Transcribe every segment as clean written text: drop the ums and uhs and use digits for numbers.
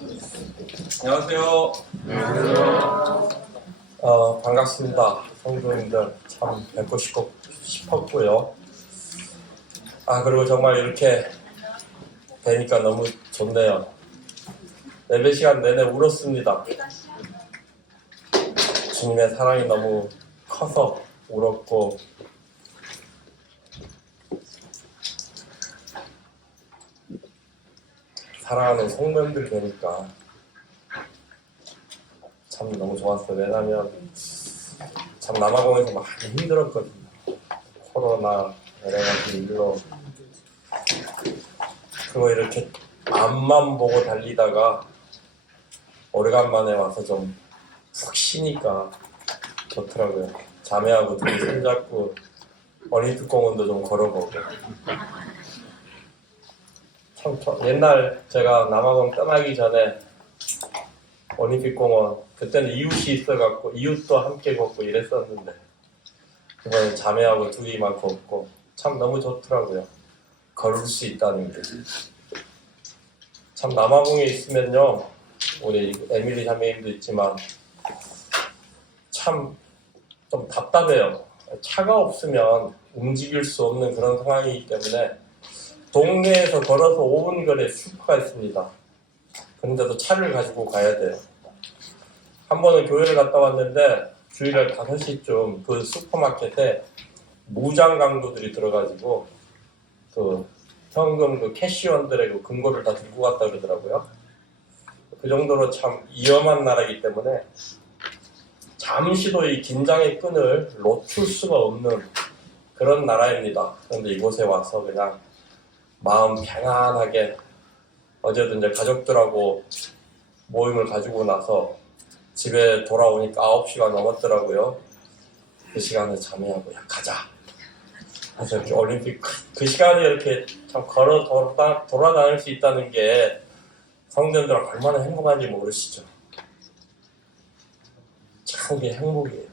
안녕하세요. 반갑습니다. 성도님들 참 뵙고 싶었고요. 그리고 정말 이렇게 뵈니까 너무 좋네요. 예배 시간 내내 울었습니다. 주님의 사랑이 너무 커서 울었고, 사랑하는 성도님들 뵈니까 참 너무 좋았어요. 왜냐면 참 남아공에서 많이 힘들었거든요. 코로나 여러 가지 일로. 그거 이렇게 앞만 보고 달리다가 오래간만에 와서 좀 푹 쉬니까 좋더라고요. 자매하고 둘이 손잡고 올림픽 공원도 좀 걸어보고. 참 옛날 제가 남아공 떠나기 전에 올림픽 공원, 그때는 이웃이 있어갖고 이웃도 함께 걷고 이랬었는데 이번에 자매하고 둘이만 걷고 참 너무 좋더라고요. 걸을 수 있다는 게. 참 남아공에 있으면요, 우리 에밀리 자매님도 있지만 참 좀 답답해요. 차가 없으면 움직일 수 없는 그런 상황이기 때문에 동네에서 걸어서 5분 거리에 슈퍼가 있습니다. 그런데도 차를 가지고 가야 돼요. 한 번은 교회를 갔다 왔는데 주일날 5시쯤 그 슈퍼마켓에 무장 강도들이 들어가지고 그 현금 그 캐시원들의 그 금고를 다 들고 갔다 그러더라고요. 그 정도로 참 위험한 나라이기 때문에 잠시도 이 긴장의 끈을 놓칠 수가 없는 그런 나라입니다. 그런데 이곳에 와서 그냥 마음 평안하게, 어제도 이제 가족들하고 모임을 가지고 나서 집에 돌아오니까 9시가 넘었더라고요. 그 시간에 자매하고 야 가자. 그래서 이렇게 올림픽 그 시간에 이렇게 참 걸어 돌아다닐 수 있다는 게 성도님들 얼마나 행복한지 모르시죠? 참 이게 행복이에요.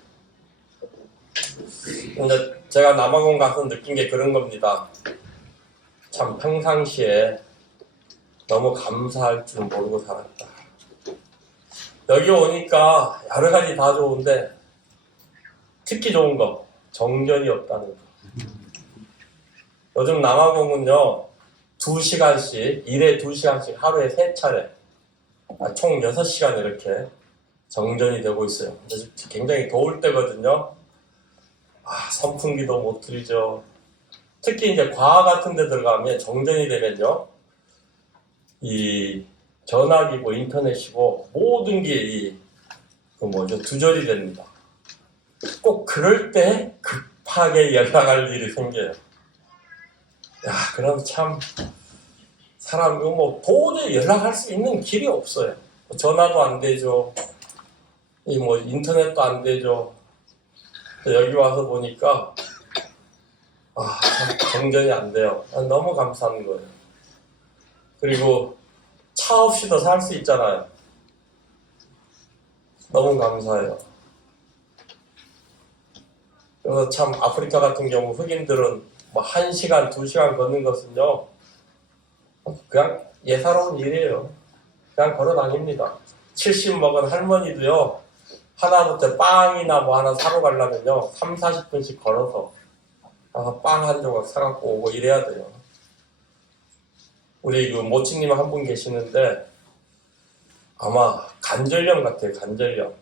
근데 제가 남아공 가서 느낀 게 그런 겁니다. 참 평상시에 너무 감사할 줄 모르고 살았다. 여기 오니까 여러 가지 다 좋은데 특히 좋은 거 정전이 없다는 거. 요즘 남아공은요 2시간씩 일에 2시간씩 하루에 3차례 총 6시간 이렇게 정전이 되고 있어요. 근데 굉장히 더울 때거든요. 선풍기도 못 틀죠. 특히 이제 과학 같은 데 들어가면 정전이 되면요 이 전화기고 인터넷이고 모든 게 두절이 됩니다. 꼭 그럴 때 급하게 연락할 일이 생겨요. 그럼 참 사람이 도저히 연락할 수 있는 길이 없어요. 전화도 안 되죠. 인터넷도 안 되죠. 여기 와서 보니까 참 정전이 안 돼요. 너무 감사한 거예요. 그리고 차 없이도 살 수 있잖아요. 너무 감사해요. 그래서 참 아프리카 같은 경우 흑인들은 1시간, 2시간 걷는 것은요 그냥 예사로운 일이에요. 그냥 걸어 다닙니다. 70 먹은 할머니도요 하다못해 빵이나 하나 사러 가려면요 3, 40분씩 걸어서 빵 한 조각 사갖고 오고 이래야 돼요. 우리 그 모친님 한 분 계시는데 아마 관절염 같아요. 관절염.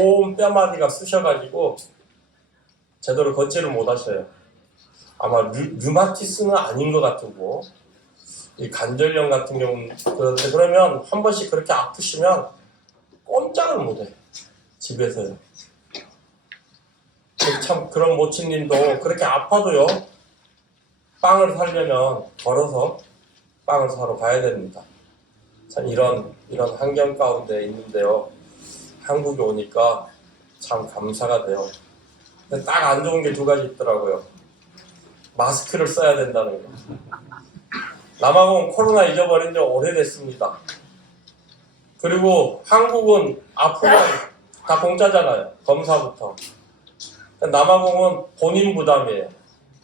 온 뼈마디가 쑤셔가지고 제대로 걷지를 못하셔요. 아마 류마티스는 아닌 것 같고 이 관절염 같은 경우는 그런데 그러면 한 번씩 그렇게 아프시면 꼼짝을 못해요. 집에서요. 참 그런 모친님도 그렇게 아파도요 빵을 사려면 걸어서 빵을 사러 가야 됩니다. 참 이런 환경 가운데 있는데요 한국에 오니까 참 감사가 돼요. 근데 딱 안 좋은 게 2가지 있더라고요. 마스크를 써야 된다는 거. 남아공은 코로나 잊어버린 지 오래됐습니다. 그리고 한국은 아프면 다 공짜잖아요. 검사부터. 남아공은 본인 부담이에요.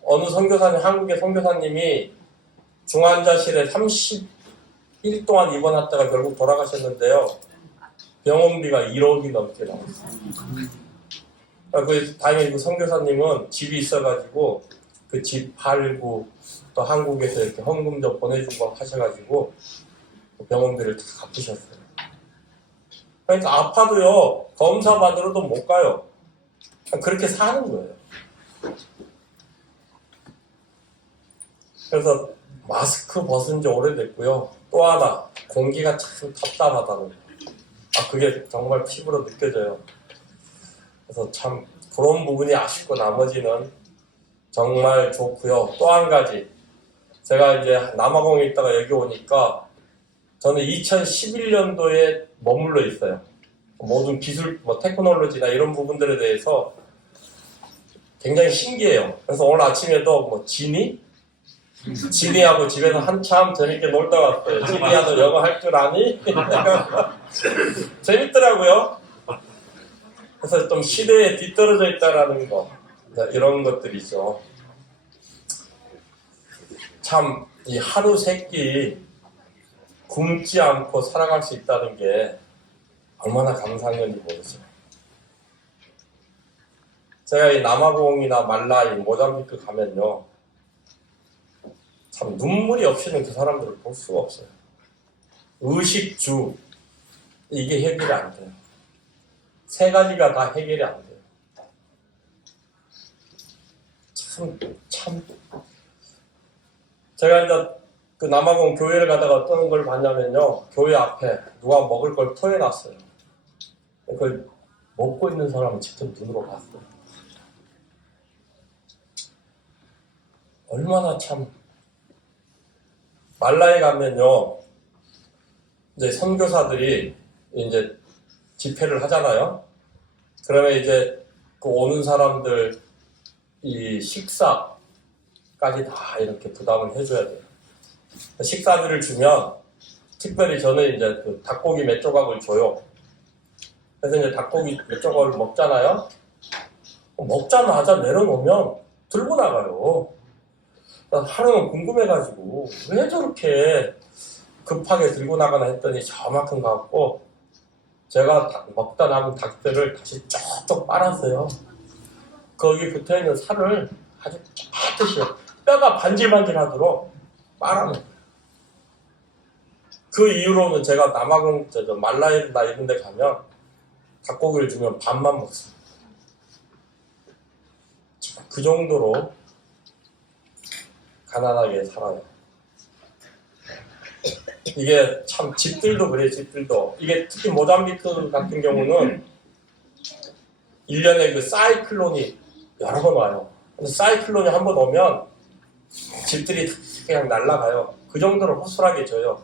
어느 선교사님, 한국의 선교사님이 중환자실에 일 동안 입원했다가 결국 돌아가셨는데요. 병원비가 1억이 넘게 나왔어요. 그 다행히 그 선교사님은 집이 있어가지고 그 집 팔고 또 한국에서 이렇게 헌금 좀 보내주고 하셔가지고 병원비를 다 갚으셨어요. 그러니까 아파도요 검사 받으러도 못 가요. 그렇게 사는 거예요. 그래서 마스크 벗은 지 오래됐고요. 또 하나 공기가 참 답답하다는 거. 그게 정말 피부로 느껴져요. 그래서 참 그런 부분이 아쉽고 나머지는 정말 좋고요. 또 한 가지 제가 이제 남아공에 있다가 여기 오니까 저는 2011년도에 머물러 있어요. 모든 기술, 테크놀로지나 이런 부분들에 대해서 굉장히 신기해요. 그래서 오늘 아침에도 진이하고 집에서 한참 재밌게 놀다 왔어요. 진이야 너 영어 할 줄 아니? 재밌더라고요. 그래서 좀 시대에 뒤떨어져 있다라는 거 이런 것들이죠. 참 이 하루 세끼 굶지 않고 살아갈 수 있다는 게 얼마나 감사한 건지 모르죠. 제가 이 남아공이나 말라이, 모잠비크 가면요. 참 눈물이 없이는 그 사람들을 볼 수가 없어요. 의식주, 이게 해결이 안 돼요. 세 가지가 다 해결이 안 돼요. 참. 제가 이제 그 남아공 교회를 가다가 어떤 걸 봤냐면요. 교회 앞에 누가 먹을 걸 토해놨어요. 그걸 먹고 있는 사람은 직접 눈으로 봤어요. 얼마나 참. 말라에 가면요. 이제 선교사들이 이제 집회를 하잖아요. 그러면 이제 그 오는 사람들 이 식사까지 다 이렇게 부담을 해줘야 돼요. 식사비를 주면 특별히 저는 이제 그 닭고기 몇 조각을 줘요. 그래서 이제 닭고기 몇 조각을 먹잖아요. 먹자마자 내려놓으면 들고 나가요. 하루는 궁금해가지고 왜 저렇게 급하게 들고 나가나 했더니 저만큼 갖고 제가 먹다 남은 닭들을 다시 쪽쪽 빨았어요. 거기 붙어있는 살을 아주 깨끗이 뼈가 반질반질하도록 빨아먹어요. 그 이후로는 제가 남아공 말라이나 이런 데 가면 닭고기를 주면 반만 먹습니다. 그 정도로 가난하게 살아요. 이게 참 집들도 그래요. 집들도 이게 특히 모잠비크 같은 경우는 1년에 그 사이클론이 여러 번 와요. 근데 사이클론이 한 번 오면 집들이 그냥 날아가요. 그 정도로 허술하게 져요.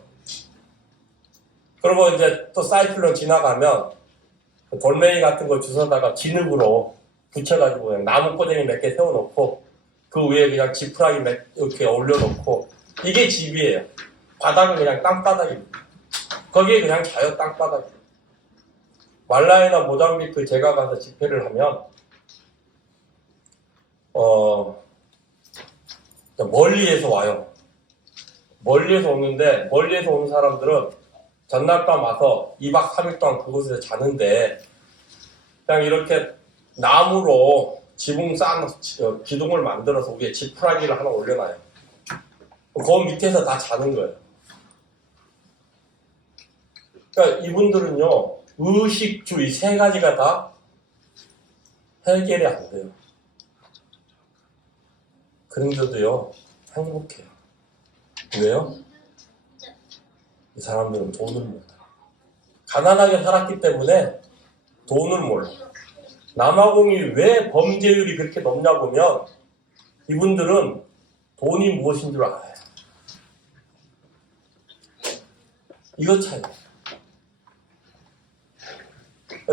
그리고 이제 또 사이클론 지나가면 돌멩이 같은 거 주워다가 진흙으로 붙여가지고 그냥 나무 꼬쟁이 몇 개 세워놓고 그 위에 그냥 지푸라기 이렇게 올려놓고 이게 집이에요. 바닥은 그냥 땅바닥입니다. 거기에 그냥 자요 땅바닥. 말라이나 모잠비크 제가 가서 집회를 하면 멀리에서 와요. 멀리에서 오는데 멀리에서 오는 사람들은 전날 밤 와서 2박 3일 동안 그곳에서 자는데 그냥 이렇게 나무로 지붕 쌓은 기둥을 만들어서 위에 지푸라기를 하나 올려놔요. 그 밑에서 다 자는 거예요. 그러니까 이분들은요 의식주 이 세 가지가 다 해결이 안 돼요. 그런데도요 행복해요. 왜요? 이 사람들은 돈을 몰라요. 가난하게 살았기 때문에 돈을 몰라요. 남아공이 왜 범죄율이 그렇게 높냐 보면 이분들은 돈이 무엇인 줄 알아요. 이거 차이예요.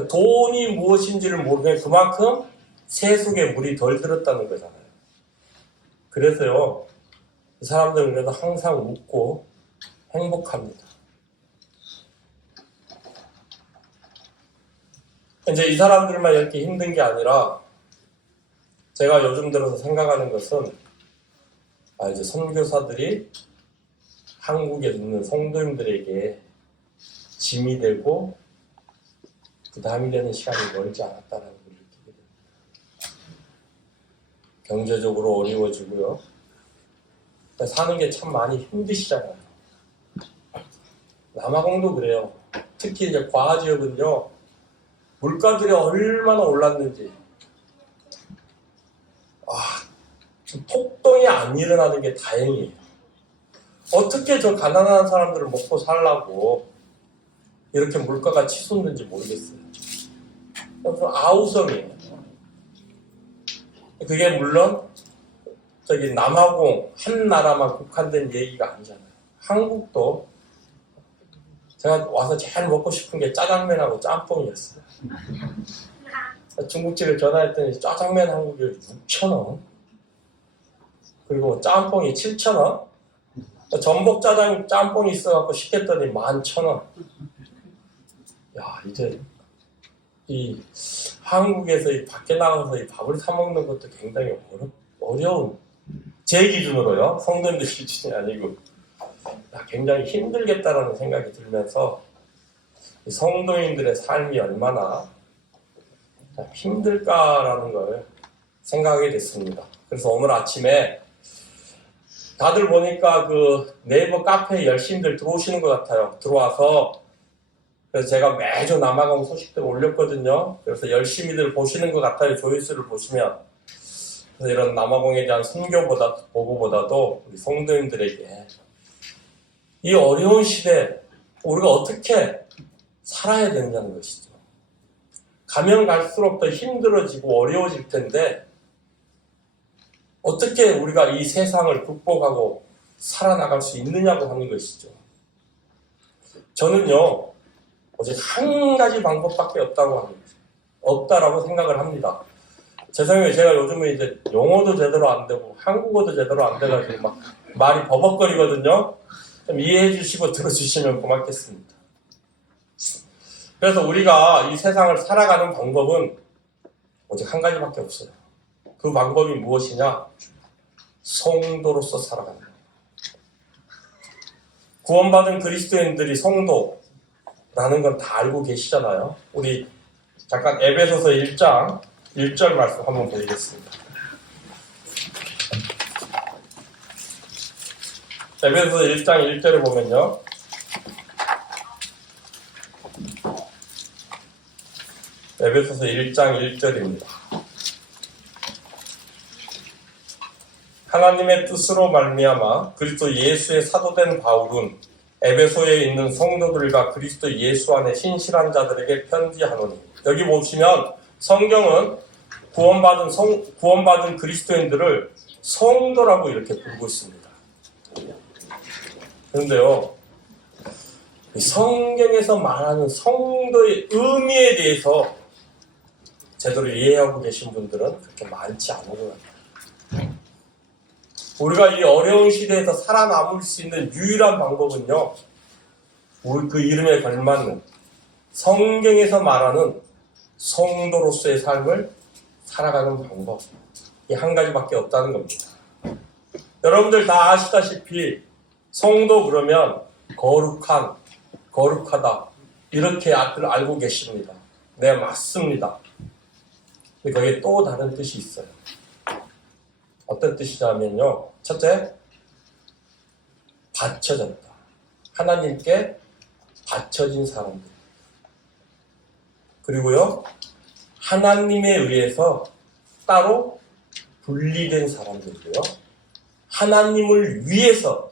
돈이 무엇인지를 모르면 그만큼 새 속에 물이 덜 들었다는 거잖아요. 그래서요 이 사람들은 그래도 항상 웃고 행복합니다. 이제 이 사람들만 이렇게 힘든 게 아니라 제가 요즘 들어서 생각하는 것은 이제 선교사들이 한국에 있는 성도님들에게 짐이 되고 부담이 되는 시간이 멀지 않았다는 걸 느끼게 됩니다. 경제적으로 어려워지고요. 사는 게 참 많이 힘드시잖아요. 남아공도 그래요. 특히 이제 과하 지역은요, 물가들이 얼마나 올랐는지, 지금 폭동이 안 일어나는 게 다행이에요. 어떻게 저 가난한 사람들을 먹고 살라고 이렇게 물가가 치솟는지 모르겠어요. 그래서 아우성이에요. 그게 물론 저기 남아공 한 나라만 국한된 얘기가 아니잖아요. 한국도 제가 와서 제일 먹고 싶은 게 짜장면하고 짬뽕이었어요. 중국집에 전화했더니 짜장면 한 그릇 6,000원, 그리고 짬뽕이 7,000원, 전복 짜장 짬뽕이 있어갖고 시켰더니 11,000원. 야, 이제 이 한국에서 이 밖에 나가서 이 밥을 사 먹는 것도 굉장히 어려운, 제 기준으로요, 성도님들 기준이 아니고, 굉장히 힘들겠다라는 생각이 들면서 성도인들의 삶이 얼마나 힘들까라는 걸 생각하게 됐습니다. 그래서 오늘 아침에 다들 보니까 그 네이버 카페에 열심히들 들어오시는 것 같아요. 들어와서 그래서 제가 매주 남아공 소식들을 올렸거든요. 그래서 열심히들 보시는 것 같아요. 조회수를 보시면. 그래서 이런 남아공에 대한 보고보다도 우리 성도님들에게 이 어려운 시대에 우리가 어떻게 살아야 되느냐는 것이죠. 가면 갈수록 더 힘들어지고 어려워질 텐데 어떻게 우리가 이 세상을 극복하고 살아나갈 수 있느냐고 하는 것이죠. 저는요, 오직 한 가지 방법밖에 없다고 합니다. 없다라고 생각을 합니다. 죄송해요. 제가 요즘에 이제 영어도 제대로 안 되고 한국어도 제대로 안 돼가지고 막 말이 버벅거리거든요. 좀 이해해 주시고 들어주시면 고맙겠습니다. 그래서 우리가 이 세상을 살아가는 방법은 오직 한 가지밖에 없어요. 그 방법이 무엇이냐? 성도로서 살아가는 거예요. 구원받은 그리스도인들이 성도라는 건 다 알고 계시잖아요. 우리 잠깐 에베소서 1장 1절 말씀 한번 보겠습니다. 에베소서 1장 1절에 보면요. 에베소서 1장 1절입니다. 하나님의 뜻으로 말미암아 그리스도 예수의 사도된 바울은 에베소에 있는 성도들과 그리스도 예수 안에 신실한 자들에게 편지하노니. 여기 보시면 성경은 구원받은 그리스도인들을 성도라고 이렇게 부르고 있습니다. 그런데요, 성경에서 말하는 성도의 의미에 대해서 제대로 이해하고 계신 분들은 그렇게 많지 않은 것 같아요. 우리가 이 어려운 시대에서 살아남을 수 있는 유일한 방법은요, 우리 그 이름에 걸맞는 성경에서 말하는 성도로서의 삶을 살아가는 방법, 이 한 가지밖에 없다는 겁니다. 여러분들 다 아시다시피 성도 그러면 거룩하다 이렇게 알고 계십니다. 네, 맞습니다. 근데 거기에 또 다른 뜻이 있어요. 어떤 뜻이냐면요, 첫째, 바쳐졌다. 하나님께 바쳐진 사람들. 그리고요, 하나님에 의해서 따로 분리된 사람들이고요, 하나님을 위해서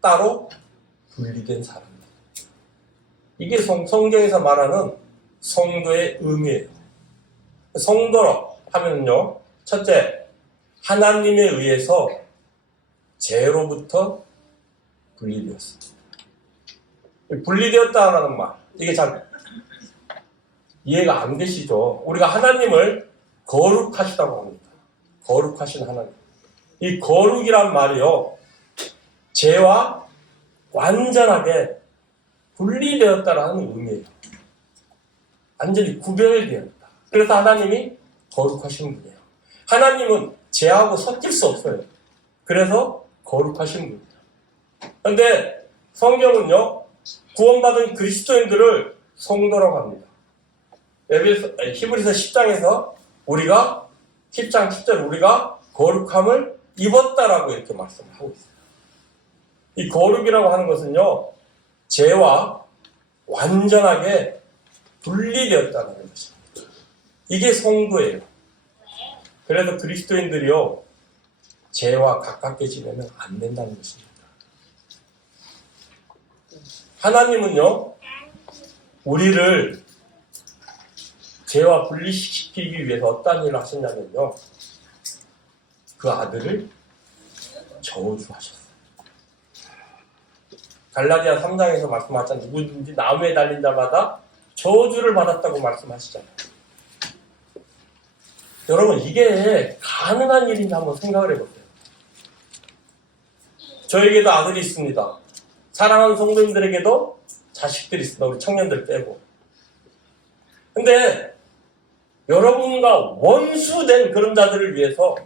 따로 분리된 사람들. 이게 성경에서 말하는 성도의 의미예요. 성도로 하면요, 첫째, 하나님에 의해서 죄로부터 분리되었습니다. 분리되었다라는 말, 이게 잘 이해가 안 되시죠? 우리가 하나님을 거룩하시다고 합니다. 거룩하신 하나님. 이 거룩이란 말이요, 죄와 완전하게 분리되었다라는 의미예요. 완전히 구별되었다. 그래서 하나님이 거룩하신 분이에요. 하나님은 죄하고 섞일 수 없어요. 그래서 거룩하신 분이에요. 그런데 성경은요, 구원받은 그리스도인들을 성도라고 합니다. 히브리서 10장에서 우리가 10장 10절 우리가 거룩함을 입었다라고 이렇게 말씀을 하고 있어요. 이 거룩이라고 하는 것은요, 죄와 완전하게 분리되었다는 것입니다. 이게 성도예요. 그래서 그리스도인들이요, 죄와 가깝게 지내면 안 된다는 것입니다. 하나님은요, 우리를 죄와 분리시키기 위해서 어떤 일을 하셨냐면요, 그 아들을 저주하셨어요. 갈라디아 3장에서 말씀하셨잖아요. 누구든지 나무에 달린 자마다 저주를 받았다고 말씀하시잖아요. 여러분, 이게 가능한 일인지 한번 생각을 해보세요. 저에게도 아들이 있습니다. 사랑하는 성도님들에게도 자식들이 있습니다. 우리 청년들 빼고. 근데 여러분과 원수된 그런 자들을 위해서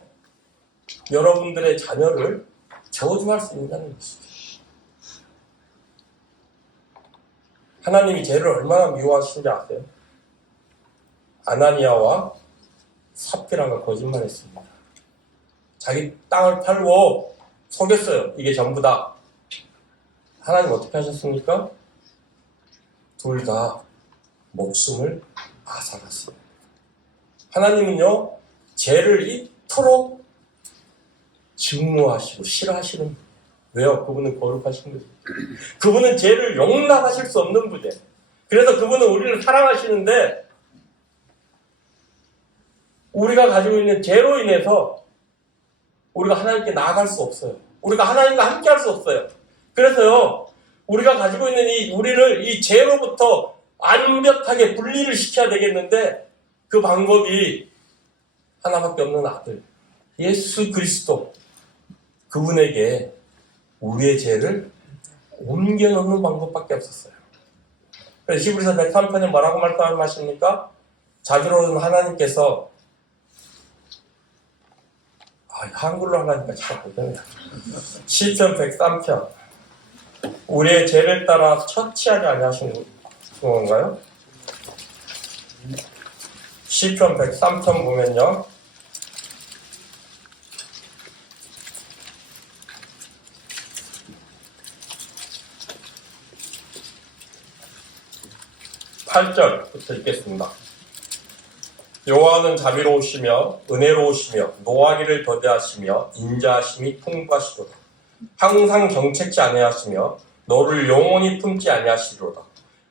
여러분들의 자녀를 저주할 수 있다는 것이죠. 하나님이 죄를 얼마나 미워하시는지 아세요? 아나니아와 삽비라가 거짓말했습니다. 자기 땅을 팔고 속였어요. 이게 전부다. 하나님 어떻게 하셨습니까? 둘 다 목숨을 앗아갔습니다. 하나님은요, 죄를 이토록 증오하시고 싫어하시는 분이에요. 왜요? 그분은 거룩하신 분이에요. 그분은 죄를 용납하실 수 없는 분이에요. 그래서 그분은 우리를 사랑하시는데 우리가 가지고 있는 죄로 인해서 우리가 하나님께 나아갈 수 없어요. 우리가 하나님과 함께 할 수 없어요. 그래서요, 우리가 가지고 있는 우리를 이 죄로부터 완벽하게 분리를 시켜야 되겠는데 그 방법이 하나밖에 없는 아들, 예수 그리스도, 그분에게 우리의 죄를 옮겨놓는 방법밖에 없었어요. 그래서 히브리서 103편에 뭐라고 말씀하십니까? 자비로운 하나님께서, 한글로 하나니까 잘 못되네요. 시편 103편, 우리의 죄를 따라 처치하지 아니하신 건가요? 시편 103편 보면요, (8절부터) 읽겠습니다. 여호와는 자비로우시며 은혜로우시며 노하기를 더디하시며 인자하심이 풍부하시도다. 항상 정책지 아니하시며 너를 영원히 품지 아니하시리로다.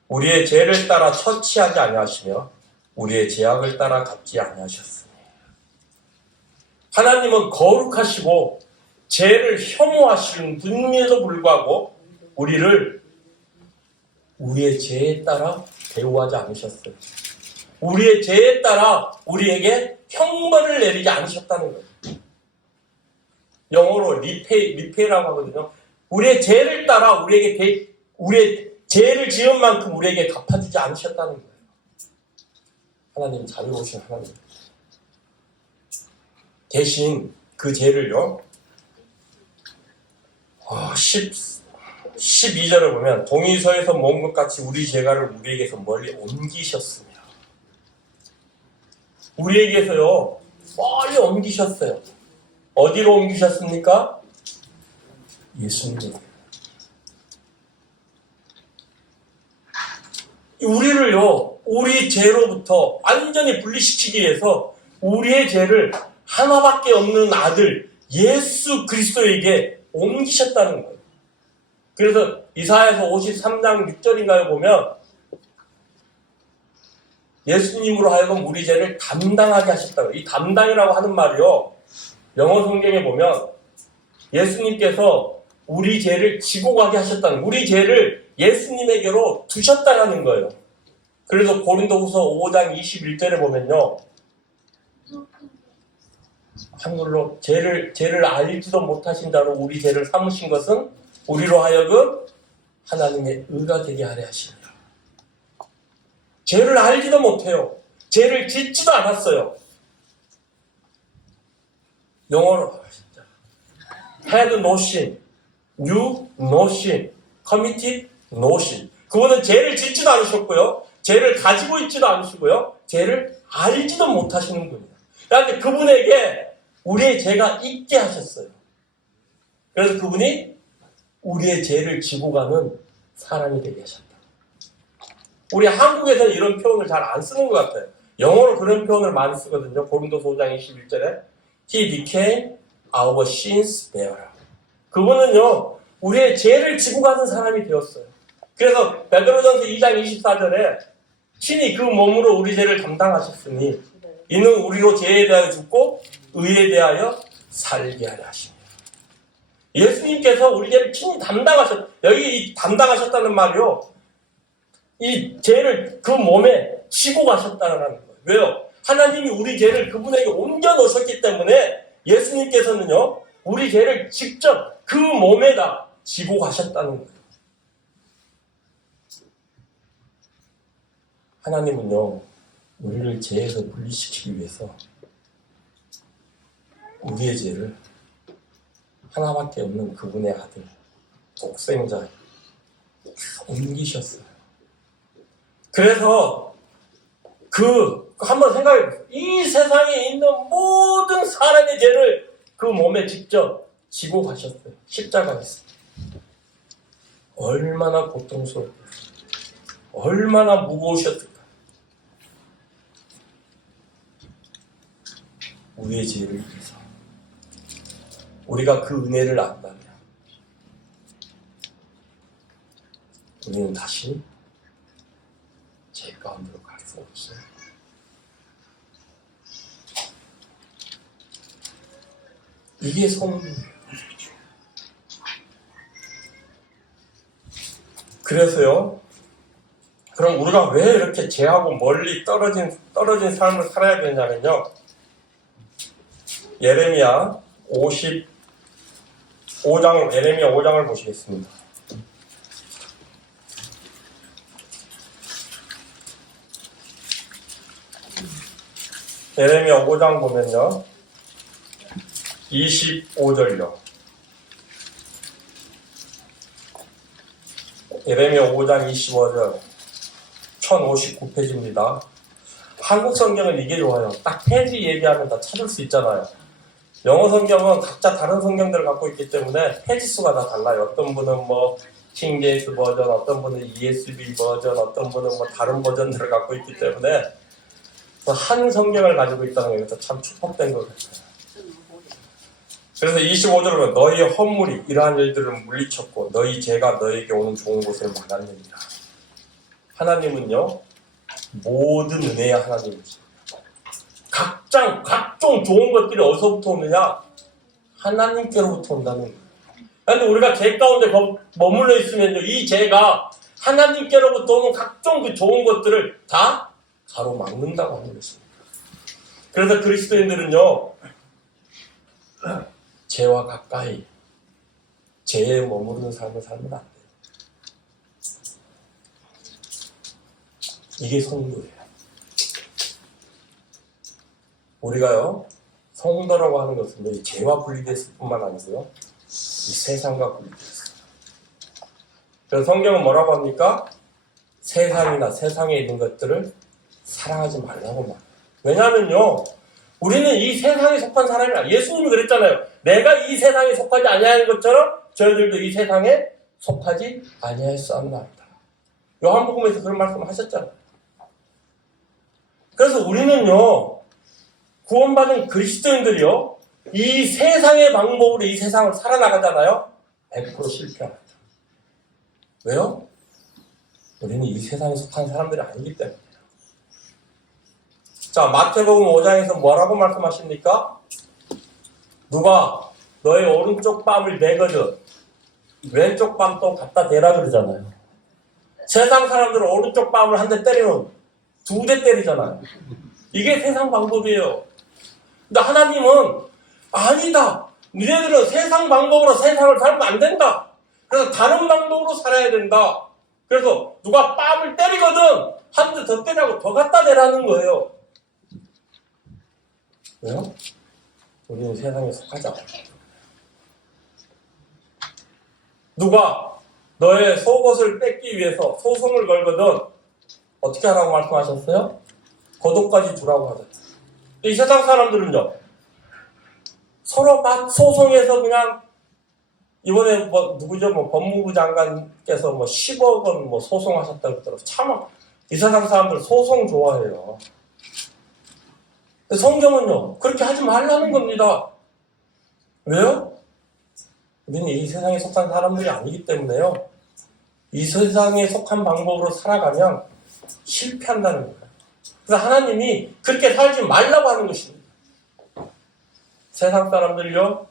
우리의 죄를 따라 처치하지 아니하시며 우리의 죄악을 따라 갚지 아니하셨으니. 하나님은 거룩하시고 죄를 혐오하시는 분임에도 불구하고 우리를 우리의 죄에 따라 대우하지 않으셨어요. 우리의 죄에 따라 우리에게 형벌을 내리지 않으셨다는 거예요. 영어로 리페이라고 하거든요. 우리의 죄를 따라 우리의 죄를 지은 만큼 우리에게 갚아주지 않으셨다는 거예요. 하나님 자비로우신 하나님. 대신 그 죄를요, 12절을 보면 동이서에서 모은 것 같이 우리 죄가를 우리에게서 멀리 옮기셨으며, 우리에게서요 멀리 옮기셨어요. 어디로 옮기셨습니까? 예수님. 우리를요, 우리 죄로부터 완전히 분리시키기 위해서 우리의 죄를 하나밖에 없는 아들 예수 그리스도에게 옮기셨다는 거예요. 그래서 이사야서 53장 6절인가요 보면 예수님으로 하여금 우리 죄를 담당하게 하셨다고. 이 담당이라고 하는 말이요, 영어 성경에 보면 예수님께서 우리 죄를 지고 가게 하셨다는, 우리 죄를 예수님에게로 두셨다는 거예요. 그래서 고린도후서 5장 21절에 보면요, 한글로 죄를 알지도 못하신 자로 우리 죄를 삼으신 것은 우리로 하여금 하나님의 의가 되게 하려 하시니라. 죄를 알지도 못해요. 죄를 짓지도 않았어요. 영어로 had no sin, knew no sin. committed no sin. 그분은 죄를 짓지도 않으셨고요. 죄를 가지고 있지도 않으시고요. 죄를 알지도 못하시는 분이에요. 그런데 그분에게 우리의 죄가 있게 하셨어요. 그래서 그분이 우리의 죄를 지고 가는 사람이 되게 하셨다. 우리 한국에서는 이런 표현을 잘 안 쓰는 것 같아요. 영어로 그런 표현을 많이 쓰거든요. 고린도서 5장 21절에 He became our sins bearer. 그분은요, 우리의 죄를 지고 가는 사람이 되었어요. 그래서 베드로전서 2장 24절에 친히 그 몸으로 우리 죄를 담당하셨으니 이는 우리로 죄에 대하여 죽고 의에 대하여 살게 하려 하십니다. 예수님께서 우리 죄를 친히 여기 이 담당하셨다는 말이요, 이 죄를 그 몸에 지고 가셨다는 거예요. 왜요? 하나님이 우리 죄를 그분에게 옮겨 놓으셨기 때문에 예수님께서는요, 우리 죄를 직접 그 몸에다 지고 가셨다는 거예요. 하나님은요, 우리를 죄에서 분리시키기 위해서 우리의 죄를 하나밖에 없는 그분의 아들, 독생자에 옮기셨어요. 그래서 한번 생각해보세요. 이 세상에 있는 모든 사람의 죄를 그 몸에 직접 지고 가셨어요. 십자가에서. 얼마나 고통스럽고 얼마나 무거우셨을까. 우리의 죄를 위해서. 우리가 그 은혜를 안다면 우리는 다시 죄 가운데로 갈 수 없어요. 이게 성도예요. 그래서요, 그럼 우리가 왜 이렇게 죄하고 멀리 떨어진 삶을 살아야 되냐면요, 예레미야 5장을 보시겠습니다. 예레미야 5장 보면요, 25절요. 예레미야 5장 25절 1059페이지입니다. 한국 성경은 이게 좋아요. 딱 페이지 얘기하면 다 찾을 수 있잖아요. 영어 성경은 각자 다른 성경들을 갖고 있기 때문에 페이지 수가 다 달라요. 어떤 분은 킹 제임스 버전, 어떤 분은 ESV 버전, 어떤 분은 다른 버전들을 갖고 있기 때문에 한 성경을 가지고 있다는 게 참 축복된 것 같아요. 그래서 25절을 보면 너희의 허물이 이러한 일들을 물리쳤고 너희 죄가 너희에게 오는 좋은 곳을 막았느니라. 하나님은요, 모든 은혜의 하나님이십니다. 각종 좋은 것들이 어디서부터 오느냐? 하나님께로부터 온다는 거예요. 그런데 우리가 죄 가운데 머물러 있으면요, 이 죄가 하나님께로부터 오는 각종 그 좋은 것들을 다 가로막는다고 하는 것입니다. 그래서 그리스도인들은요, 죄와 가까이 죄에 머무르는 삶을 살면 안 돼요. 이게 성도예요. 우리가요, 성도라고 하는 것은 죄와 분리됐을 뿐만 아니고요, 이 세상과 분리됐어요. 그래서 성경은 뭐라고 합니까? 세상이나 세상에 있는 것들을 사랑하지 말라고 말해요. 왜냐하면요, 우리는 이 세상에 속한 사람이 아니에요. 예수님이 그랬잖아요. 내가 이 세상에 속하지 아니하는 것처럼 저희들도 이 세상에 속하지 아니할 수 없는 말이다. 요한복음에서 그런 말씀을 하셨잖아요. 그래서 우리는요, 구원받은 그리스도인들이요, 이 세상의 방법으로 이 세상을 살아나가잖아요. 100% 실패합니다. 왜요? 우리는 이 세상에 속한 사람들이 아니기 때문에. 자, 마태복음 5장에서 뭐라고 말씀하십니까? 누가 너의 오른쪽 뺨을 내거든 왼쪽 뺨도 갖다 대라 그러잖아요. 세상 사람들은 오른쪽 뺨을 한 대 때리면 2대 때리잖아요. 이게 세상 방법이에요. 근데 하나님은 아니다. 너희들은 세상 방법으로 세상을 살면 안 된다. 그래서 다른 방법으로 살아야 된다. 그래서 누가 뺨을 때리거든 한 대 더 때리라고 더 갖다 대라는 거예요. 왜요? 우리는 세상에 속하지 않아요. 누가 너의 속옷을 뺏기 위해서 소송을 걸거든 어떻게 하라고 말씀하셨어요? 고도까지 주라고 하셨어요. 이 세상 사람들은요, 서로 막 소송해서 그냥 이번에 누구죠? 법무부 장관께서 10억 원 소송하셨다고 그러더라고요. 참, 이 세상 사람들 소송 좋아해요. 성경은요, 그렇게 하지 말라는 겁니다. 왜요? 우리는 이 세상에 속한 사람들이 아니기 때문에요. 이 세상에 속한 방법으로 살아가면 실패한다는 거예요. 그래서 하나님이 그렇게 살지 말라고 하는 것입니다. 세상 사람들요,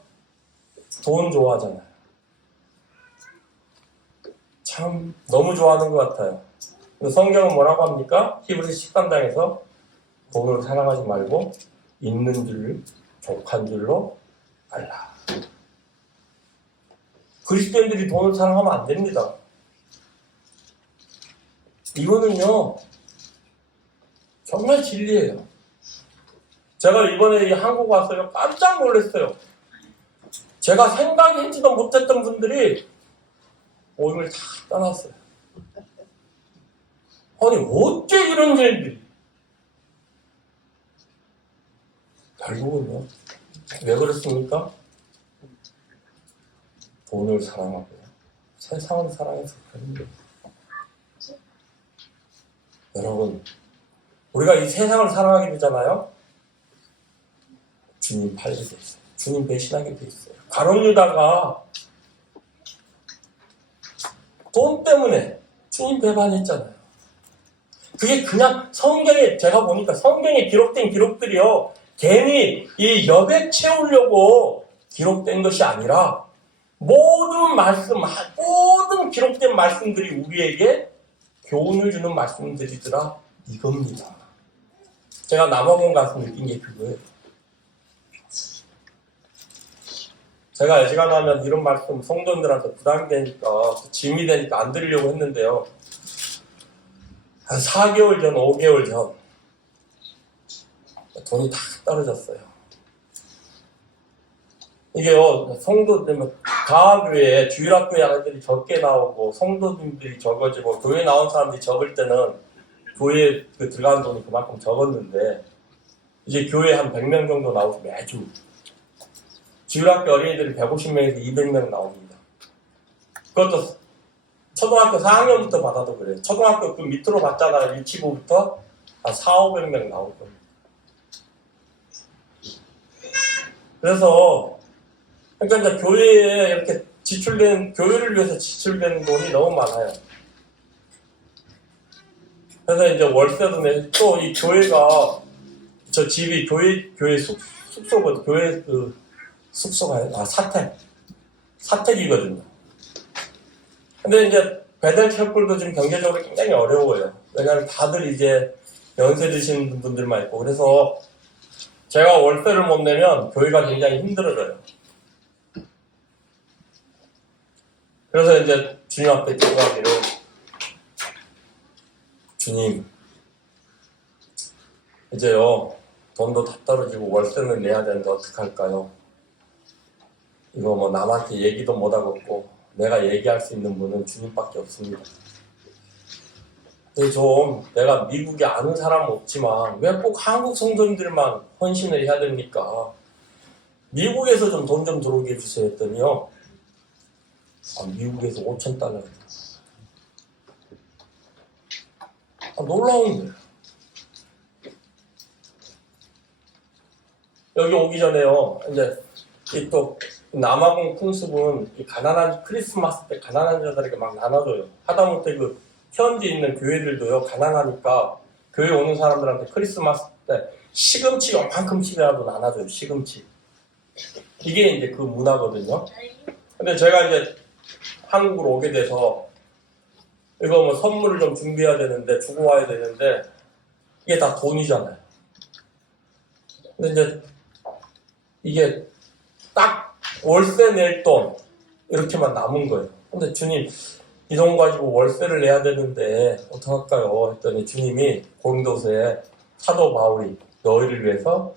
돈 좋아하잖아요. 참 너무 좋아하는 것 같아요. 성경은 뭐라고 합니까? 히브리서 13장에서 돈을 사랑하지 말고 있는 줄 족한 줄로 알라. 그리스도인들이 돈을 사랑하면 안 됩니다. 이거는요, 정말 진리예요. 제가 이번에 이 한국 와서 깜짝 놀랐어요. 제가 생각하지도 못했던 분들이 모임을 다 떠났어요. 아니, 어째 이런 일들이. 결국은요, 왜 그렇습니까? 돈을 사랑하고요. 세상을 사랑해서 그런 거예요. 여러분, 우리가 이 세상을 사랑하게 되잖아요. 주님 팔게 돼 있어요. 주님 배신하게 돼 있어요. 가룟 유다가 돈 때문에 주님 배반했잖아요. 그게 그냥 성경에, 제가 보니까 성경에 기록된 기록들이요, 괜히 이 여백 채우려고 기록된 것이 아니라 모든 말씀, 모든 기록된 말씀들이 우리에게 교훈을 주는 말씀들이더라, 이겁니다. 제가 남아공 가서 느낀 게 그거예요. 제가 애지간하면 이런 말씀 성도들한테 부담되니까, 짐이 되니까 안 드리려고 했는데요. 한 4개월 전, 5개월 전 돈이 다 떨어졌어요. 이게요, 성도들, 가교회에 주일학교에 아이들이 적게 나오고 성도님들이 적어지고 교회 나온 사람들이 적을 때는 교회에 들어가는 돈이 그만큼 적었는데, 이제 교회 한 100명 정도 나오고 매주 주일학교 어린이들이 150명에서 200명 나옵니다. 그것도 초등학교 4학년부터 받아도 그래요. 초등학교 그 밑으로 받잖아요. 유치부부터 한 400~500명 나올 겁니다. 그래서 그러니까 이제 교회에 이렇게 지출된, 교회를 위해서 지출된 돈이 너무 많아요. 그래서 이제 월세도 내고, 또 이 교회가, 저 집이 교회 숙소거든요. 교회 그 숙소가요? 사택이거든요. 근데 이제 배달 채굴도 지금 경제적으로 굉장히 어려워요. 왜냐하면 다들 이제 연세 드신 분들만 있고, 그래서 제가 월세를 못 내면 교회가 굉장히 힘들어져요. 그래서 이제 주님 앞에 기도하기를, 주님, 이제요, 돈도 다 떨어지고 월세는 내야 되는데 어떡할까요? 이거 남한테 얘기도 못하겠고, 내가 얘기할 수 있는 분은 주님밖에 없습니다. 근데 좀, 내가 미국에 아는 사람은 없지만, 왜 꼭 한국 성도님들만 헌신을 해야 됩니까? 미국에서 좀 돈 좀 들어오게 해주세요 했더니요, 미국에서 $5,000. 놀라운 거예요. 여기 오기 전에요, 이제, 또, 남아공 풍습은 가난한, 크리스마스 때 가난한 자들에게 막 나눠줘요. 하다못해 그, 현지에 있는 교회들도요, 가난하니까, 교회 오는 사람들한테 크리스마스 때 시금치 요만큼씩이라도 나눠줘요, 시금치. 이게 이제 그 문화거든요. 근데 제가 이제 한국으로 오게 돼서, 이거 선물을 좀 준비해야 되는데, 주고 와야 되는데, 이게 다 돈이잖아요. 근데 이제, 이게 딱 월세 낼 돈, 이렇게만 남은 거예요. 근데 주님, 이 돈 가지고 월세를 내야 되는데, 어떡할까요? 했더니 주님이 고린도서에 사도 바울이 너희를 위해서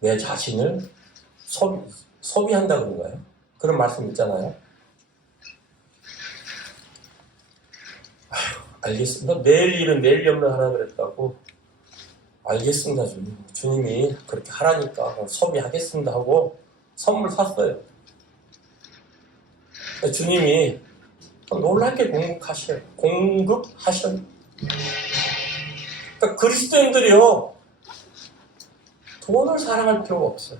내 자신을 소비한다는 거예요. 그런 말씀 있잖아요. 알겠습니다. 내일 일은 내일 염려 하라 그랬다고. 알겠습니다, 주님. 주님이 그렇게 하라니까 소비하겠습니다 하고 선물 샀어요. 주님이 놀랍게 공급하셔요. 그러니까 그리스도인들이요, 돈을 사랑할 필요가 없어요.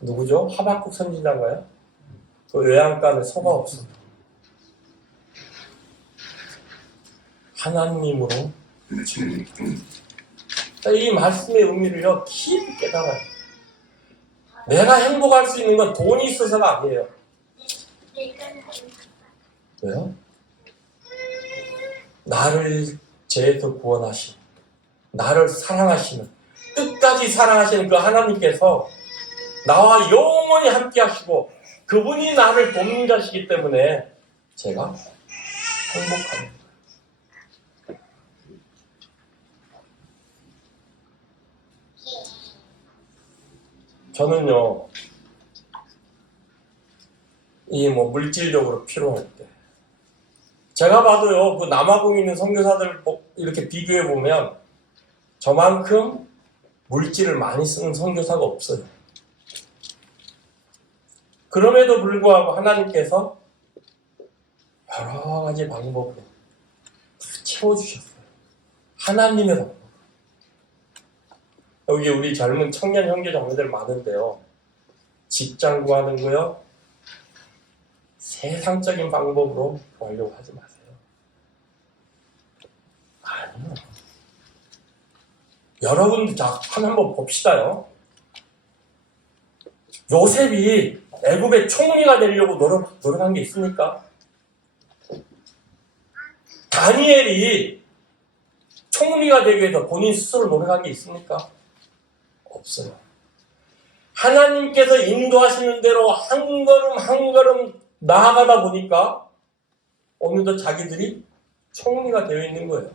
누구죠? 하박국 선지자인가요? 그 외양간에 소가 없어. 하나님으로 죽입니다. 이 말씀의 의미를요, 깊이 깨달아요. 내가 행복할 수 있는 건 돈이 있어서가 아니에요. 왜요? 나를 죄에서 구원하신, 나를 사랑하시는, 끝까지 사랑하시는 그 하나님께서 나와 영원히 함께 하시고 그분이 나를 돕는 자시기 때문에 제가 행복합니다. 저는요, 이 물질적으로 필요할 때, 제가 봐도요, 그 남아공에 있는 선교사들 이렇게 비교해 보면 저만큼 물질을 많이 쓰는 선교사가 없어요. 그럼에도 불구하고 하나님께서 여러 가지 방법으로 채워주셨어요. 하나님의 방법. 여기 우리 젊은 청년 형제 자매들 많은데요, 직장 구하는 거요, 세상적인 방법으로 구하려고 하지 마세요. 아니요. 여러분, 자, 한번 봅시다요. 요셉이 애굽의 총리가 되려고 노력한 게 있습니까? 다니엘이 총리가 되기 위해서 본인 스스로 노력한 게 있습니까? 없어요. 하나님께서 인도하시는 대로 한 걸음 한 걸음 나아가다 보니까 어느덧 자기들이 총리가 되어 있는 거예요.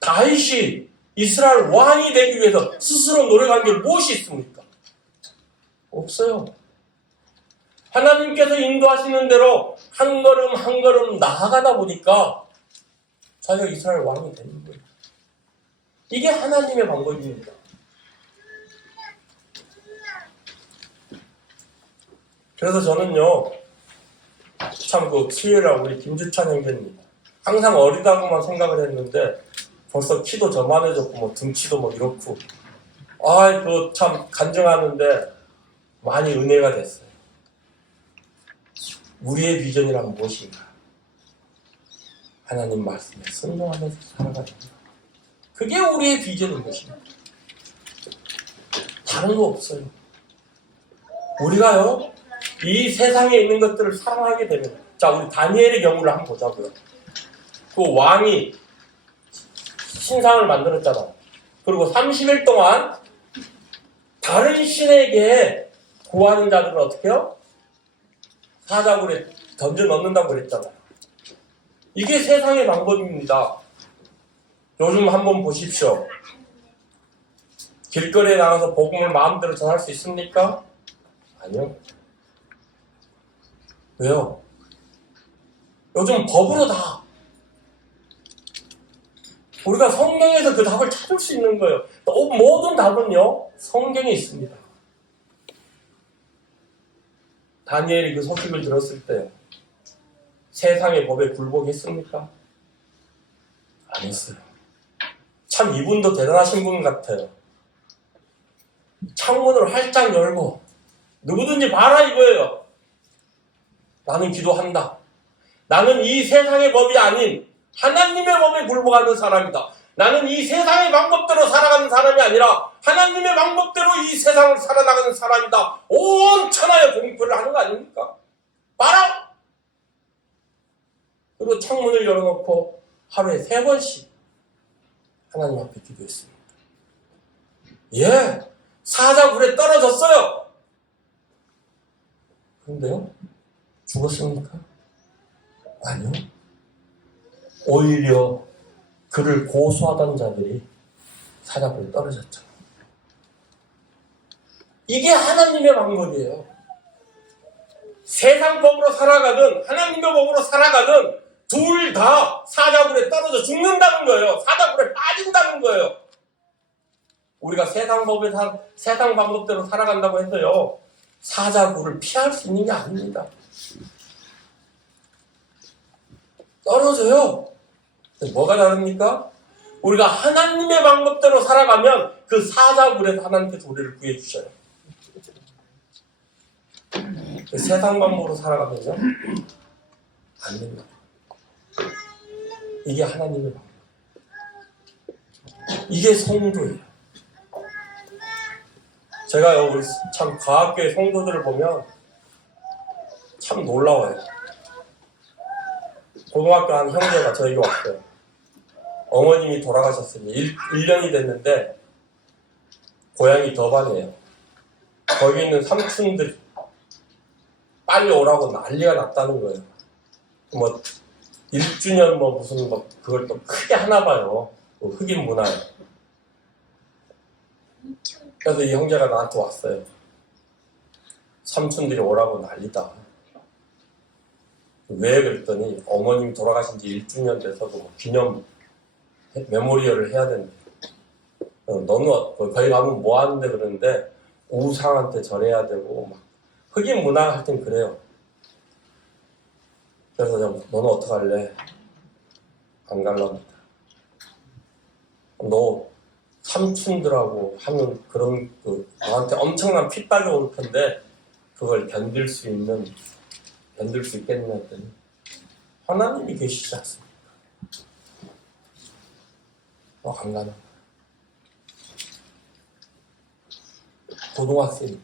다윗이 이스라엘 왕이 되기 위해서 스스로 노력한 게 무엇이 있습니까? 없어요. 하나님께서 인도하시는 대로 한 걸음 한 걸음 나아가다 보니까 자기가 이스라엘 왕이 되는 거예요. 이게 하나님의 방법입니다. 그래서 저는요, 참 수요일날 우리 김주찬 형제님 항상 어리다고만 생각을 했는데 벌써 키도 저만해졌고 등치도 이렇고, 참 간증하는데 많이 은혜가 됐어요. 우리의 비전이란 무엇인가? 하나님 말씀에 순종하면서 살아가는 것. 그게 우리의 비전인 것입니다. 다른 거 없어요. 우리가요, 이 세상에 있는 것들을 사랑하게 되면, 자, 우리 다니엘의 경우를 한번 보자고요. 그 왕이 신상을 만들었잖아요. 그리고 30일 동안 다른 신에게 구하는 자들은 어떻게 해요? 사자굴에 던져 넣는다고 그랬잖아요. 이게 세상의 방법입니다. 요즘 한번 보십시오. 길거리에 나가서 복음을 마음대로 전할 수 있습니까? 아니요. 왜요? 요즘 법으로 다. 우리가 성경에서 그 답을 찾을 수 있는 거예요. 모든 답은요, 성경에 있습니다. 다니엘이 그 소식을 들었을 때 세상의 법에 굴복했습니까? 안 했어요. 참 이분도 대단하신 분 같아요. 창문을 활짝 열고 누구든지 봐라 이거예요. 나는 기도한다. 나는 이 세상의 법이 아닌 하나님의 법에 굴복하는 사람이다. 나는 이 세상의 방법대로 살아가는 사람이 아니라 하나님의 방법대로 이 세상을 살아나가는 사람이다. 온 천하에 공표를 하는 거 아닙니까? 봐라! 그리고 창문을 열어놓고 하루에 3번씩 하나님 앞에 기도했습니다. 예, 사자굴에 떨어졌어요. 그런데요, 죽었습니까? 아니요. 오히려 그를 고소하던 자들이 사자굴에 떨어졌죠. 이게 하나님의 방법이에요. 세상 법으로 살아가든 하나님의 법으로 살아가든 둘 다 사자굴에 떨어져 죽는다는 거예요. 사자굴에 빠진다는 거예요. 우리가 세상 방법대로 살아간다고 해서요, 사자굴을 피할 수 있는 게 아닙니다. 떨어져요. 뭐가 다릅니까? 우리가 하나님의 방법대로 살아가면 그 사자굴에서 하나님께서 우리를 구해주셔요. 그 세상 방법으로 살아가면요, 안 됩니다. 이게 하나님의 방법. 이게 성도예요. 제가 우리 참 과학교의 성도들을 보면 참 놀라워요. 고등학교 한 형제가 저에게 왔어요. 어머님이 돌아가셨으니 1년이 됐는데 고향이 더반이에요. 거기 있는 삼촌들이 빨리 오라고 난리가 났다는 거예요. 뭐 1주년 무슨 그걸 또 크게 하나 봐요. 흑인 문화에. 그래서 이 형제가 나한테 왔어요. 삼촌들이 오라고 난리다. 왜 그랬더니 어머님이 돌아가신 지 1주년 돼서도 기념 메모리얼을 해야 된대. 너는 거기 가면 뭐 하는데 그러는데 우상한테 절해야 되고 막 흑인 문화 할 땐 그래요. 그래서 너는 어떡할래? 안 갈랍니다. 너 삼촌들하고 하는 그런 너한테 엄청난 핍박이 올 텐데 그걸 견딜 수 있겠느냐 했더니 하나님이 계시지 않습니까? 안 가는 거야. 고등학생이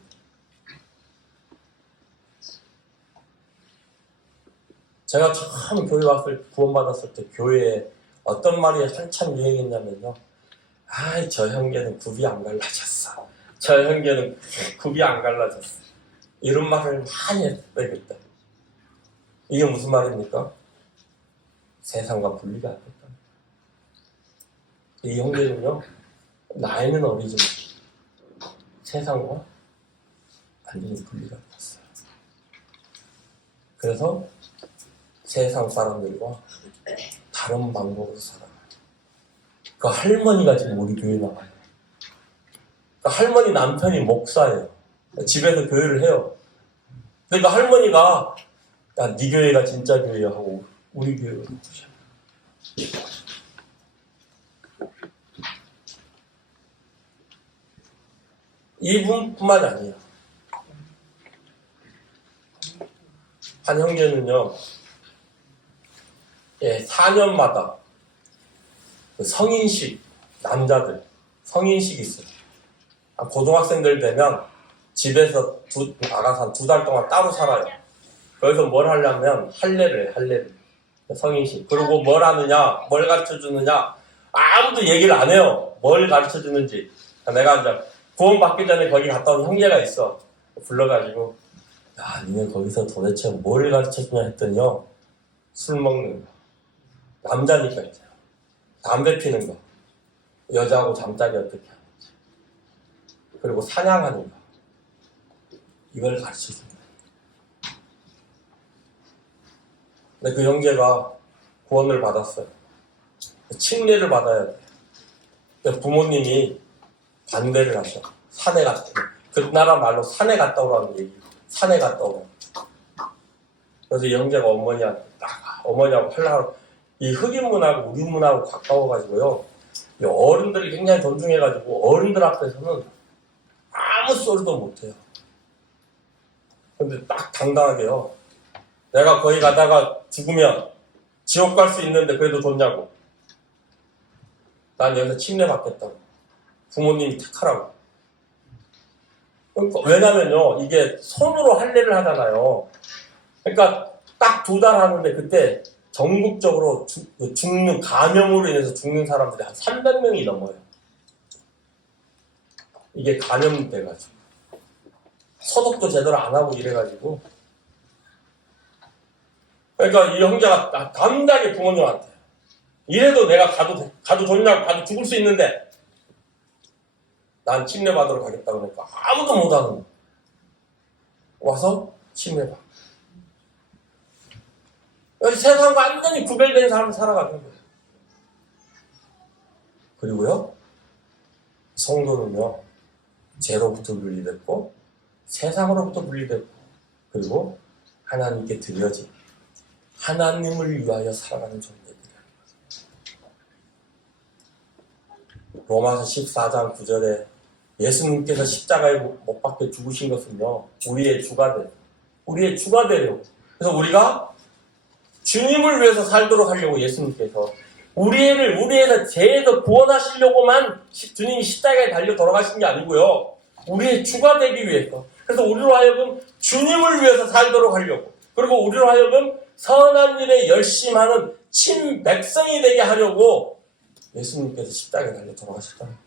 제가 처음 교회 구원받았을 때 교회에 어떤 말이 한참 유행했냐면요. 아이, 저 형제는 굽이 안 갈라졌어. 저 형제는 굽이 안 갈라졌어. 이런 말을 많이 했어요, 그때. 이게 무슨 말입니까? 세상과 분리가 안 됐다. 이 형제는요, 나이는 어리지만 세상과 완전히 분리가 됐어요. 그래서 세상 사람들과 다른 방법으로 살아가요. 그 할머니가 지금 우리 교회에 나와요. 그 할머니 남편이 목사예요. 집에서 교회를 해요. 그러니까 할머니가 야, 네 교회가 진짜 교회야 하고 우리 교회로 오셔요. 이분뿐만이 아니에요. 한 형제는요, 4년마다 성인식, 남자들 성인식이 있어요. 고등학생들 되면 집에서 나가서 한 2달 동안 따로 살아요. 거기서 뭘 하려면 할례를 해요, 할례를. 성인식. 그리고 뭘 하느냐, 뭘 가르쳐 주느냐, 아무도 얘기를 안 해요. 뭘 가르쳐 주는지. 내가 이제 구원 받기 전에 거기 갔다 온 형제가 있어. 불러가지고, 야, 니네 거기서 도대체 뭘 가르쳐 주냐 했더니요, 술 먹는 거. 남자니까 이제. 담배 피는 거. 여자하고 잠자리 어떻게 하는지. 그리고 사냥하는 거. 이걸 가르쳐 준다. 근데 그 형제가 구원을 받았어요. 침례를 받아야 돼. 근데 부모님이 반대를 하셔. 산에 갔다. 그 나라 말로 산에 갔다 오라는 얘기. 산에 갔다 오라. 그래서 이 형제가 어머니한테 어머니하고 하려고 이 흑인 문화하고 우리 문화하고 가까워가지고요. 이 어른들을 굉장히 존중해가지고 어른들 앞에서는 아무 소리도 못해요. 근데 딱 당당하게요. 내가 거기 가다가 죽으면 지옥 갈 수 있는데 그래도 좋냐고. 난 여기서 침례 받겠다고. 부모님이 택하라고. 그러니까 왜냐면요. 이게 손으로 할례를 하잖아요. 그러니까 딱 2달 하는데 그때 전국적으로 죽는 감염으로 인해서 죽는 사람들이 한 300명이 넘어요. 이게 감염돼가지고 소독도 제대로 안 하고 이래가지고. 그러니까 이 형제가 담당히 부모님한테 이래도 내가 가도 좋냐고, 가도 죽을 수 있는데 난 침례 받으러 가겠다 그러니까 아무도 못하는 거야. 와서 침례 받고. 세상과 완전히 구별된 삶을 살아가는 거예요. 그리고요, 성도는요, 죄로부터 분리됐고, 세상으로부터 분리됐고, 그리고 하나님께 드려진, 하나님을 위하여 살아가는 존재들이에요. 로마서 14장 9절에 예수님께서 십자가에 못 박혀 죽으신 것은요, 우리의 주가 돼요. 우리의 주가 돼요. 그래서 우리가 주님을 위해서 살도록 하려고 예수님께서 우리에서 죄에서 구원하시려고만 주님이 십자가에 달려 돌아가신 게 아니고요. 우리의 주가 되기 위해서. 그래서 우리로 하여금 주님을 위해서 살도록 하려고. 그리고 우리로 하여금 선한 일에 열심하는 친백성이 되게 하려고 예수님께서 십자가에 달려 돌아가셨다는 거예요.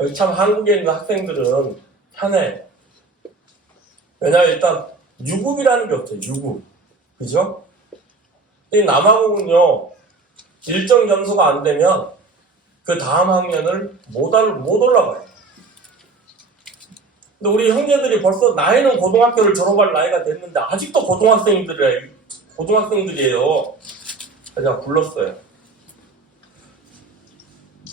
여기 참 한국에 있는 학생들은 편해. 왜냐하면 일단 유급이라는 게 없죠. 유급. 그죠? 이 남아공은요, 일정 점수가 안 되면 그 다음 학년을 못 올라가요. 근데 우리 형제들이 벌써 나이는 고등학교를 졸업할 나이가 됐는데 아직도 고등학생들이에요. 제가 불렀어요.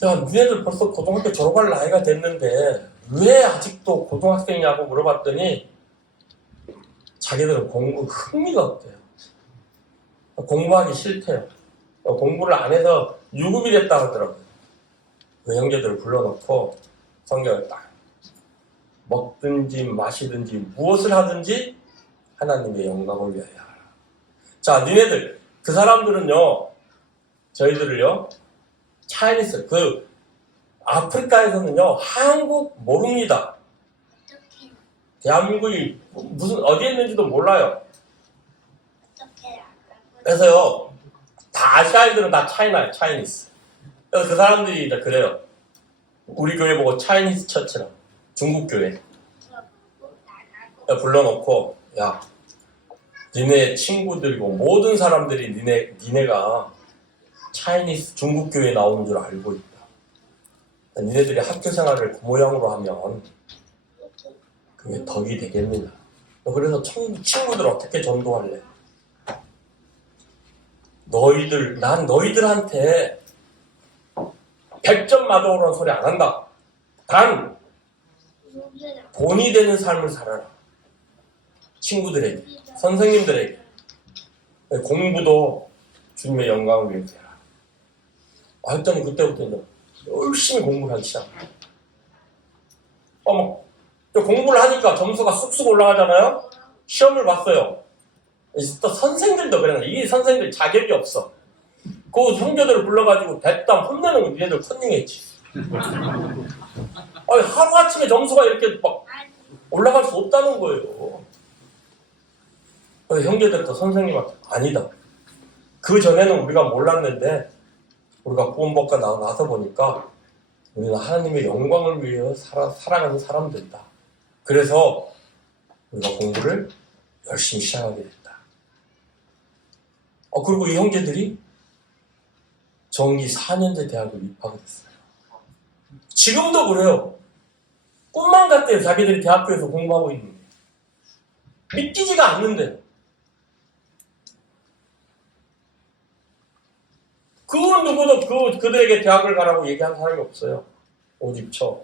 야, 니네들 벌써 고등학교 졸업할 나이가 됐는데 왜 아직도 고등학생이냐고 물어봤더니 자기들은 공부 흥미가 없대요. 공부하기 싫대요. 공부를 안 해서 유급이 됐다고 하더라고요. 그 형제들을 불러놓고 성경을 딱 먹든지 마시든지 무엇을 하든지 하나님의 영광을 위하여 하라. 자, 니네들 그 사람들은요, 저희들을요, 차이니스 그 아프리카에서는요 한국 모릅니다. 대한민국이 무슨 어디에 있는지도 몰라요. 그래서요 다 아시아인들은 다 차이니스. 그래서 그 사람들이 이제 그래요. 우리 교회 보고 차이니스 처치라, 중국 교회 불러놓고, 야, 니네 친구들이고 모든 사람들이 니네가 차이니스 중국 교회에 나오는 줄 알고 있다. 니네들이 학교 생활을 그 모양으로 하면 그게 덕이 되겠느냐. 그래서 친구들 어떻게 전도할래? 난 너희들한테 100점 맞아오라는 소리 안 한다. 단 본이 되는 삶을 살아라. 친구들에게, 선생님들에게. 공부도 주님의 영광을 위해서 해라. 완전히 그때부터 이제 열심히 공부를 하기 시작. 공부를 하니까 점수가 쑥쑥 올라가잖아요. 시험을 봤어요. 또 선생들도 그래. 이 선생들 자격이 없어. 그 형제들을 불러가지고 대담 혼내는 거 니네들 컨닝했지. 하루아침에 점수가 이렇게 막 올라갈 수 없다는 거예요. 그래서 형제들도 선생님한테 아니다. 그 전에는 우리가 몰랐는데 우리가 구원받고 나서 보니까 우리는 하나님의 영광을 위해 살아가는 사람들이다. 그래서 우리가 공부를 열심히 시작하게 됐다. 그리고 이 형제들이 정기 4년제 대학을 입학을 했어요. 지금도 그래요. 꿈만 같대요. 자기들이 대학교에서 공부하고 있는데. 믿기지가 않는데. 그 누구도 그들에게 대학을 가라고 얘기한 사람이 없어요. 오직 저.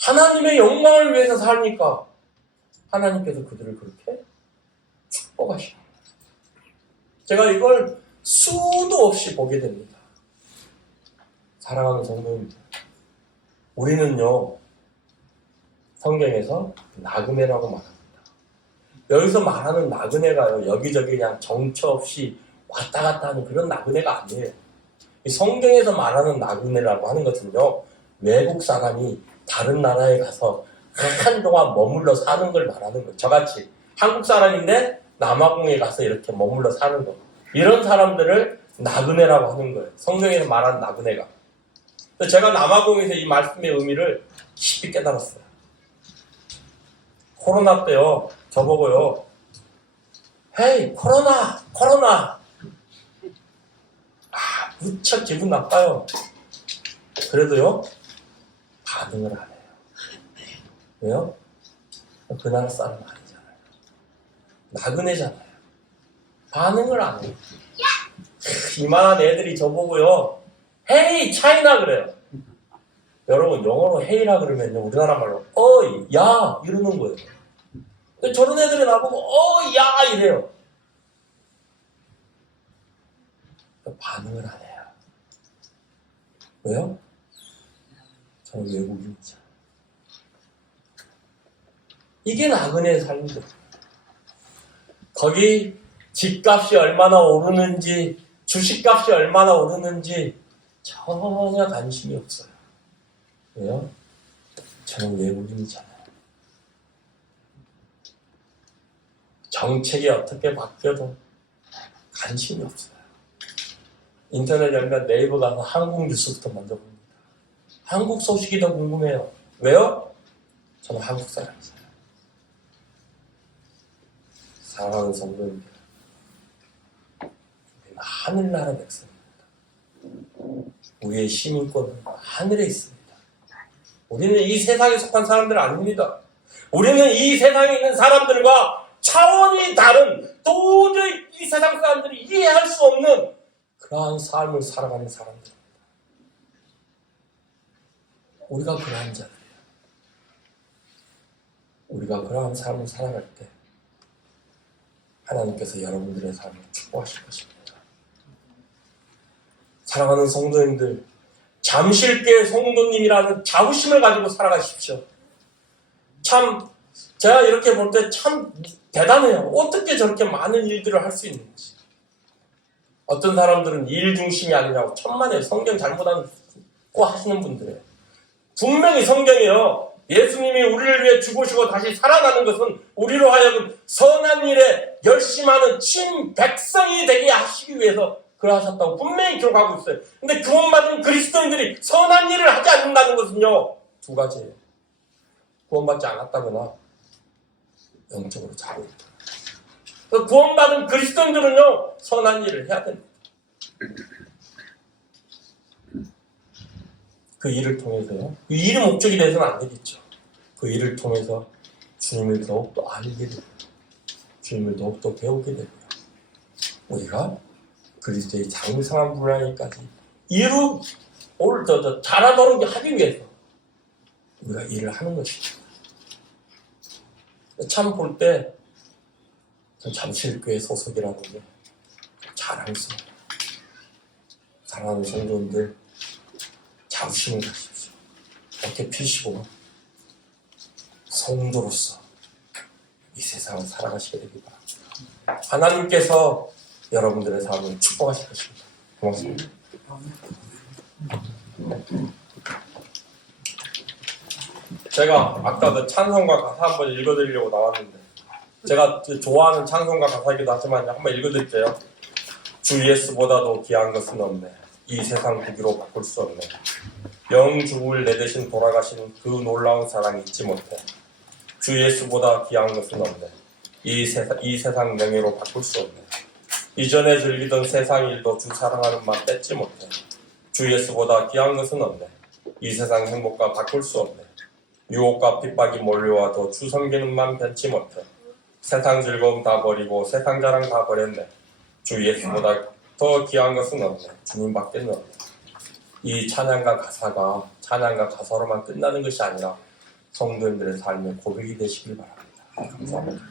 하나님의 영광을 위해서 사니까 하나님께서 그들을 그렇게 축복하십니다. 제가 이걸 수도 없이 보게 됩니다. 사랑하는 성도님들, 우리는요 성경에서 나그네라고 말합니다. 여기서 말하는 나그네가요 여기저기 그냥 정처 없이 왔다 갔다 하는 그런 나그네가 아니에요. 이 성경에서 말하는 나그네라고 하는 것은요 외국 사람이 다른 나라에 가서 한동안 머물러 사는 걸 말하는 거예요. 저같이 한국 사람인데 남아공에 가서 이렇게 머물러 사는 거, 이런 사람들을 나그네라고 하는 거예요. 성경에서 말하는 나그네가. 제가 남아공에서 이 말씀의 의미를 깊이 깨달았어요. 코로나 때요 저보고요, 헤이 코로나 무척 기분 나빠요. 그래도요 반응을 안 해요. 왜요? 그 나라 사람 아니잖아요. 나그네잖아요. 반응을 안 해요. 이만한 애들이 저보고요, 헤이 차이나 그래요. 여러분 영어로 헤이라 그러면요, 우리나라 말로 어이 야 이러는 거예요. 근데 저런 애들이 나보고 어이 야 이래요. 반응을 안 해요. 왜요? 저는 외국인이죠. 이게 나그네의 삶이죠. 거기 집값이 얼마나 오르는지, 주식값이 얼마나 오르는지 전혀 관심이 없어요. 왜요? 저는 외국인이잖아요. 정책이 어떻게 바뀌어도 관심이 없어요. 인터넷 열면 네이버 가서 한국 뉴스부터 먼저 봅니다. 한국 소식이 더 궁금해요. 왜요? 저는 한국 사람이잖아요. 사랑하는 성도님들, 우리는 하늘나라 백성입니다. 우리의 시민권은 하늘에 있습니다. 우리는 이 세상에 속한 사람들 아닙니다. 우리는 이 세상에 있는 사람들과 차원이 다른, 도저히 이 세상 사람들이 이해할 수 없는 그러한 삶을 살아가는 사람들입니다. 우리가 그러한 자들이에요. 우리가 그러한 삶을 살아갈 때 하나님께서 여러분들의 삶을 축복하실 것입니다. 사랑하는 성도님들, 잠실교회 성도님이라는 자부심을 가지고 살아가십시오. 참 제가 이렇게 볼 때 참 대단해요. 어떻게 저렇게 많은 일들을 할 수 있는지. 어떤 사람들은 일 중심이 아니라고 천만에 성경 잘못하고 하시는 분들이에요. 분명히 성경이요, 예수님이 우리를 위해 죽으시고 다시 살아나는 것은 우리로 하여금 선한 일에 열심하는 친 백성이 되게 하시기 위해서 그러하셨다고 분명히 기록하고 있어요. 근데 구원받은 그리스도인들이 선한 일을 하지 않는다는 것은요, 두 가지예요. 구원받지 않았다거나 영적으로 자고 있다. 구원받은 그리스도인들은요, 선한 일을 해야 됩니다. 그 일을 통해서요, 그 일이 목적이 돼서는 안 되겠죠. 그 일을 통해서 주님을 더욱더 알게 되고 주님을 더욱더 배우게 되고요, 우리가 그리스도의 장성한 분량까지 잘하도록 하기 위해서 우리가 일을 하는 것이죠. 참 볼 때 잠실교회 소속이라는 게 자랑스러워요. 사랑하는 성도님들, 자부심을 가십시오. 어깨 피시고 성도로서 이 세상을 살아가시게 되기 바랍니다. 하나님께서 여러분들의 삶을 축복하실 것입니다. 고맙습니다. 제가 아까 그 찬송가 가사 한번 읽어드리려고 나왔는데, 제가 좋아하는 찬송가 가사이기도 하지만 한번 읽어드릴게요. 주 예수보다도 귀한 것은 없네. 이 세상 부귀로 바꿀 수 없네. 영주를 내 대신 돌아가신 그 놀라운 사랑 잊지 못해. 주 예수보다 귀한 것은 없네. 이 세상 명예로 바꿀 수 없네. 이전에 즐기던 세상 일도 주 사랑하는 맛 뺏지 못해. 주 예수보다 귀한 것은 없네. 이 세상 행복과 바꿀 수 없네. 유혹과 핍박이 몰려와도 주 섬기는 맘 변치 못해. 세상 즐거움 다 버리고 세상 자랑 다 버렸네. 주 예수보다 더 귀한 것은 없네. 주님밖에는 없네. 이 찬양과 가사가 찬양과 가사로만 끝나는 것이 아니라 성도님들의 삶의 고백이 되시길 바랍니다. 감사합니다.